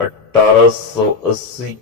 1880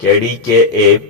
KDKA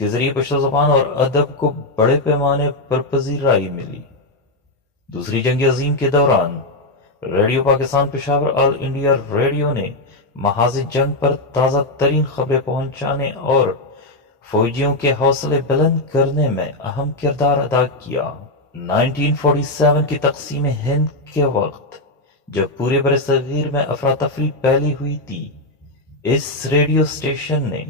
کے ذریعے پشتو زبان اور ادب کو بڑے پیمانے پر پذیرائی ملی۔ دوسری جنگ عظیم کے دوران ریڈیو پاکستان پشاور آل انڈیا ریڈیو نے محاذ جنگ پر تازہ ترین خبریں پہنچانے اور فوجیوں کے حوصلے بلند کرنے میں اہم کردار ادا کیا۔ 1947 کی تقسیم ہند کے وقت جب پورے برصغیر میں افراتفری پھیلی ہوئی تھی، اس ریڈیو اسٹیشن نے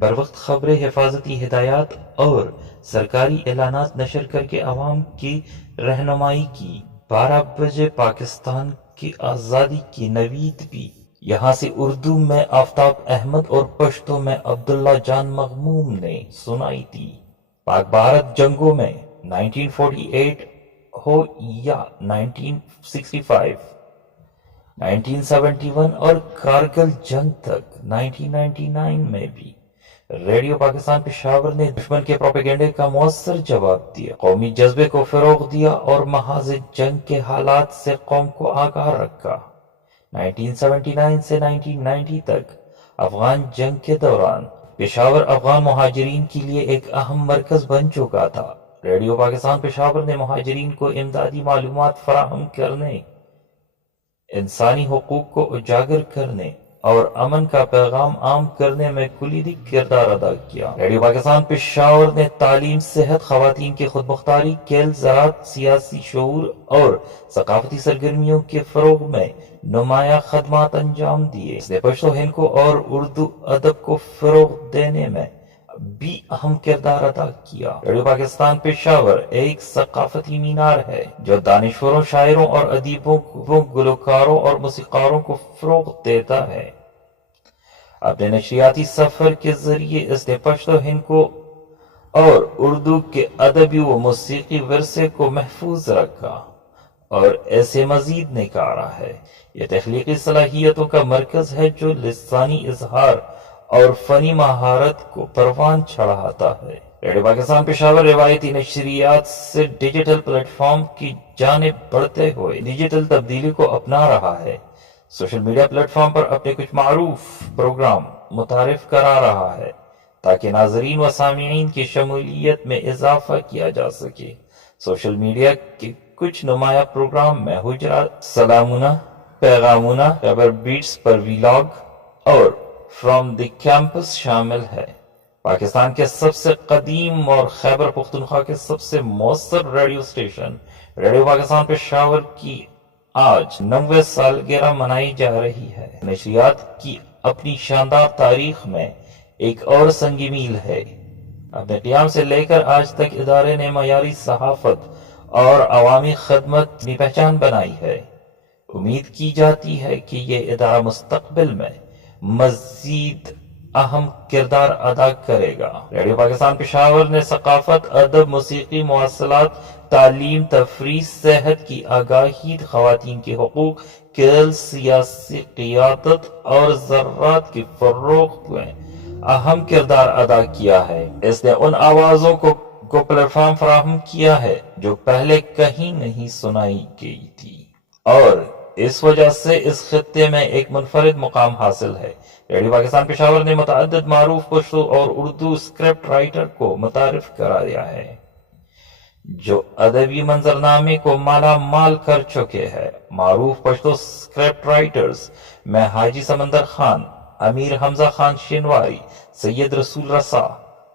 بروقت خبریں، حفاظتی ہدایات اور سرکاری اعلانات نشر کر کے عوام کی رہنمائی کی۔ 12 بجے پاکستان کی آزادی کی نوید بھی یہاں سے اردو میں آفتاب احمد اور پشتو میں عبداللہ جان مغموم نے سنائی تھی۔ پاک بھارت جنگوں میں 1948 ہو یا 1965، 1971 اور کارگل جنگ تک 1999 میں بھی ریڈیو پاکستان پشاور نے دشمن کے پروپیگنڈے کا مؤثر جواب دیا، قومی جذبے کو فروغ دیا اور محاذ جنگ کے حالات سے قوم کو آگاہ رکھا۔ 1979 سے 1990 تک افغان جنگ کے دوران پشاور افغان مہاجرین کے لیے ایک اہم مرکز بن چکا تھا۔ ریڈیو پاکستان پشاور نے مہاجرین کو امدادی معلومات فراہم کرنے، انسانی حقوق کو اجاگر کرنے اور امن کا پیغام عام کرنے میں کلیدی کردار ادا کیا۔ ریڈیو پاکستان پشاور نے تعلیم، صحت، خواتین کی خود مختاری، کھیل، زراعت، سیاسی شعور اور ثقافتی سرگرمیوں کے فروغ میں نمایاں خدمات انجام دیے۔ اس نے پشتو، ہندکو اور اردو ادب کو فروغ دینے میں بھی اہم کردار ادا کیا۔ ریڈیو پاکستان پشاور ایک ثقافتی مینار ہے جو دانشوروں، شاعروں اور ادیبوں، گلوکاروں اور موسیقاروں کو فروغ دیتا ہے۔ اپنے نشریاتی سفر کے ذریعے اس نے پشتو، ہندکو اور اردو کے ادبی و موسیقی ورثے کو محفوظ رکھا اور اسے مزید نکھارا ہے۔ یہ تخلیقی صلاحیتوں کا مرکز ہے جو لسانی اظہار اور فنی مہارت کو پروان چڑھاتا ہے۔ ریڈیو پاکستان پشاور روایتی نشریات سے ڈیجیٹل پلیٹ فارم کی جانب بڑھتے ہوئے ڈیجیٹل تبدیلی کو اپنا رہا ہے۔ سوشل میڈیا پلیٹ فارم پر اپنے کچھ معروف پروگرام متعارف کرا رہا ہے تاکہ ناظرین و سامعین کی شمولیت میں اضافہ کیا جا سکے۔ سوشل میڈیا کے کچھ نمایاں پروگرام میں حجرات، سلامونہ، پیغامونہ، خیبر بیٹس پر ویلاگ اور فرام دی کیمپس شامل ہے۔ پاکستان کے سب سے قدیم اور خیبر پختونخوا کے سب سے مؤثر radio station radio Pakistan Peshawar کی آج 90 سالگرہ منائی جا رہی ہے۔ نشریات کی اپنی شاندار تاریخ میں ایک اور سنگ میل ہے۔ اپنے قیام سے لے کر آج تک ادارے نے معیاری صحافت اور عوامی خدمت اپنی پہچان بنائی ہے۔ امید کی جاتی ہے کہ یہ ادارہ مستقبل میں مزید اہم کردار ادا کرے گا۔ ریڈیو پاکستان پشاور نے ثقافت، ادب، موسیقی، مواصلات، تعلیم، تفریح، صحت کی آگاہی، خواتین کے حقوق، کھیل، سیاسی قیادت اور زراعت کے فروغ میں اہم کردار ادا کیا ہے۔ اس نے ان آوازوں کو پلیٹ فارم فراہم کیا ہے جو پہلے کہیں نہیں سنائی گئی تھی اور اس وجہ سے اس خطے میں ایک منفرد مقام حاصل ہے۔ ریڈیو پاکستان پشاور نے متعدد معروف پشتو اور اردو اسکرپٹ رائٹر کو متعارف کرا دیا ہے جو ادبی منظرنامے کو مالا مال کر چکے ہیں۔ معروف پشتو اسکرپٹ رائٹرز میں حاجی سمندر خان، امیر حمزہ خان شنواری، سید رسول رسا،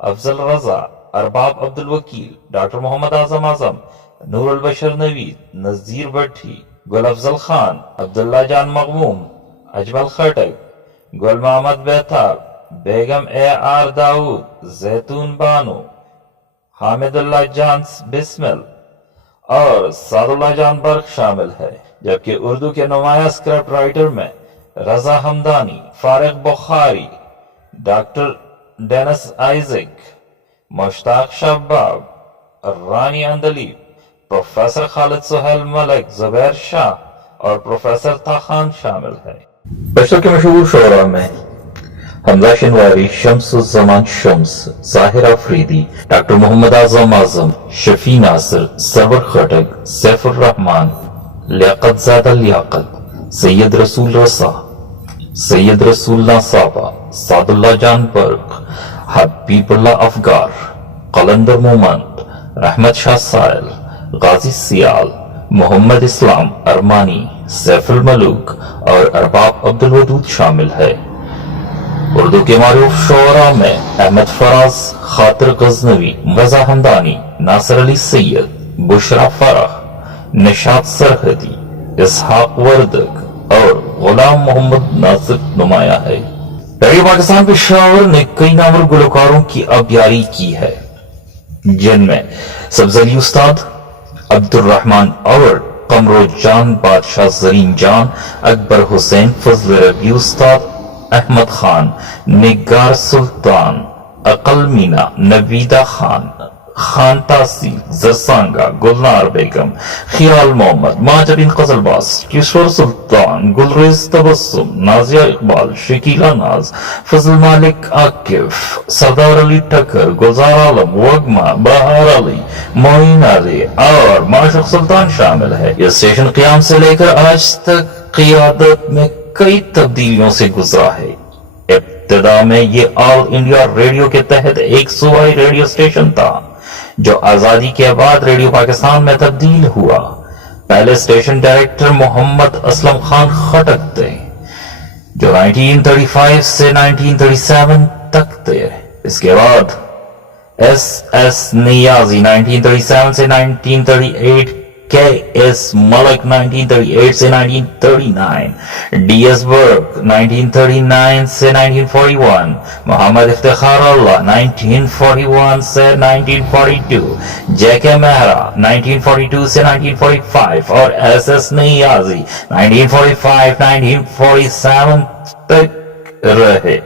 افضل رضا، ارباب عبدالوکیل، doctor Muhammad Azam, Noor al-Bashar Naveed, Nazir بٹھی، Gul Afzal Khan, Abdullah John مغموم، Ajmal Khattak, Gul Muhammad Betaab, Begum a are داؤد، زیتون بانو، حامد اللہ جان بسمل اور سعد اللہ جان برق شامل ہے، جبکہ اردو کے نمایاں اسکرپٹ رائٹر میں رضا ہمدانی، فارغ بخاری، ڈاکٹر ڈینس آئزک، مشتاق شباب، رانی اندلیب، پروفیسر خالد سہیل ملک، زبیر شاہ اور پروفیسر تاخان شامل ہے۔ پشتو کے مشہور شعراء میں حمزہ شنواری، شمس الزمان شمس، ظاہر آفریدی، ڈاکٹر محمد اعظم، شفیع ناصر، سرور خٹک، سیف الرحمان، لیاقت زادہ لیاقت، سید رسول رسا، سید رسول ناصابہ، سعد اللہ جان برق، حبیب اللہ افگار، قلندر مومند، رحمت شاہ سائل، غازی سیال، محمد اسلام ارمانی، سیف الملوک اور ارباب عبدالودود شامل ہے۔ اردو کے معروف شعراء میں احمد فراز، خاطر غزنوی، رضا ہمدانی، ناصر علی سید، بشرا فرح، نشاط سرحدی، اسحاق وردک اور غلام محمد ناصر نمایاں ہے۔ ریڈیو پاکستان پشاور نے کئی نامور گلوکاروں کی آبیاری کی ہے، جن میں سبز علی استاد، عبد الرحمن اوڑ، قمرو جان، بادشاہ زرین جان، اکبر حسین، فضل ربیع استاد، احمد خان، نگار سلطان، عقل مینا، نویدہ خان، خان تحصیل، زرسانگا، گلنار بیگم، خیال محمد، ماجبین قزل باز، کشور سلطان، گلریز تبسم، نازیہ اقبال، شکیلہ ناز، فضل مالک عاکف، سردار علی ٹکر، گلزار عالم، وگما، بہار علی، معین علی اور معشوق سلطان شامل ہے۔ یہ اسٹیشن قیام سے لے کر آج تک قیادت میں کئی تبدیلیوں سے گزرا ہے۔ ابتدا میں یہ آل انڈیا ریڈیو کے تحت ایک صوبائی ریڈیو اسٹیشن تھا، جو آزادی کے بعد ریڈیو پاکستان میں تبدیل ہوا۔ پہلے اسٹیشن ڈائریکٹر محمد اسلم خان خٹک تھے، جو 1935 سے 1937 تک تھے۔ اس کے بعد ایس نیازی 1937 سے 1938، کے ایس ملک 1938 سے 1939، ڈی ایس برگ 1939 سے 1941، محمد افتخار اللہ 1941 سے 1942، جے کے مہرا 1942 سے 1945 اور ایس ایس نیازی 1945-1947 تک رہے۔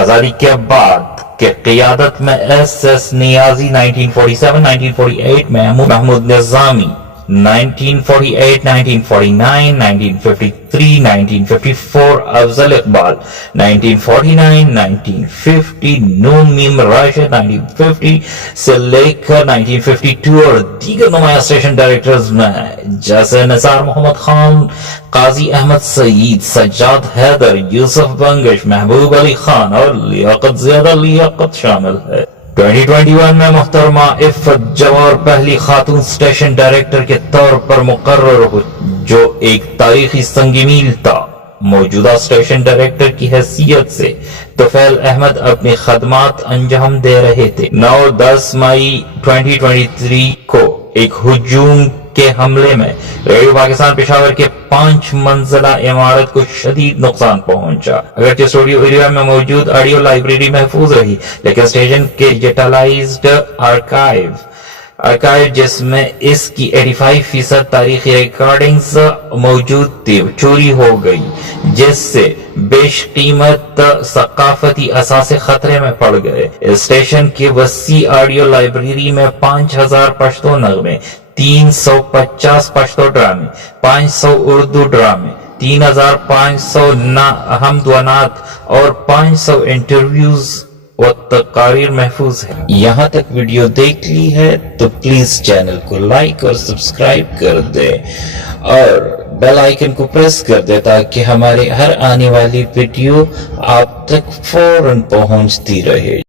آزادی کے بعد کے قیادت میں ایس ایس نیازی 1947-1948، محمود نظامی 1948-1949، 1953-1954، افضل اقبال 1949-1950، نون میم راشد 1950 سے لے کر 1952 اور دیگر نمایاں اسٹیشن ڈائریکٹرز میں جیسے نثار محمد خان، قاضی احمد سعید، سجاد حیدر، یوسف بنگش، محبوب علی خان اور لیاقت زیادہ لیاقت شامل ہے۔ 2021 میں محترمہ عفت جوار پہلی خاتون اسٹیشن ڈائریکٹر کے طور پر مقرر ہوئی، جو ایک تاریخی سنگ میل تھا۔ موجودہ اسٹیشن ڈائریکٹر کی حیثیت سے طفیل احمد اپنی خدمات انجام دے رہے تھے۔ 9-10 مئی 2023 کو ایک ہجوم کے حملے میں ریڈیو پاکستان پشاور کے 5 منزلہ عمارت کو شدید نقصان پہنچا۔ اگرچہ اسٹوڈیو ایریا میں موجود آڈیو لائبریری محفوظ رہی، لیکن اسٹیشن کے ڈیجیٹلائزڈ آرکائیو جس میں اس کی 85% تاریخی ریکارڈنگز موجود تھی، چوری ہو گئی، جس سے بیش قیمت ثقافتی اثاثے خطرے میں پڑ گئے۔ اسٹیشن کی وسیع آڈیو لائبریری میں 5000 پشتو نغمے، 350 پشتو ڈرامے، 500 اردو ڈرامے، 3500 حمد و نعت اور 500 انٹرویوز و تقاریر محفوظ ہے۔ یہاں تک ویڈیو دیکھ لی ہے تو پلیز چینل کو لائک اور سبسکرائب کر دے اور بیل آئیکن کو پریس کر دے تاکہ ہمارے ہر آنے والی ویڈیو آپ تک فوراً پہنچتی رہے۔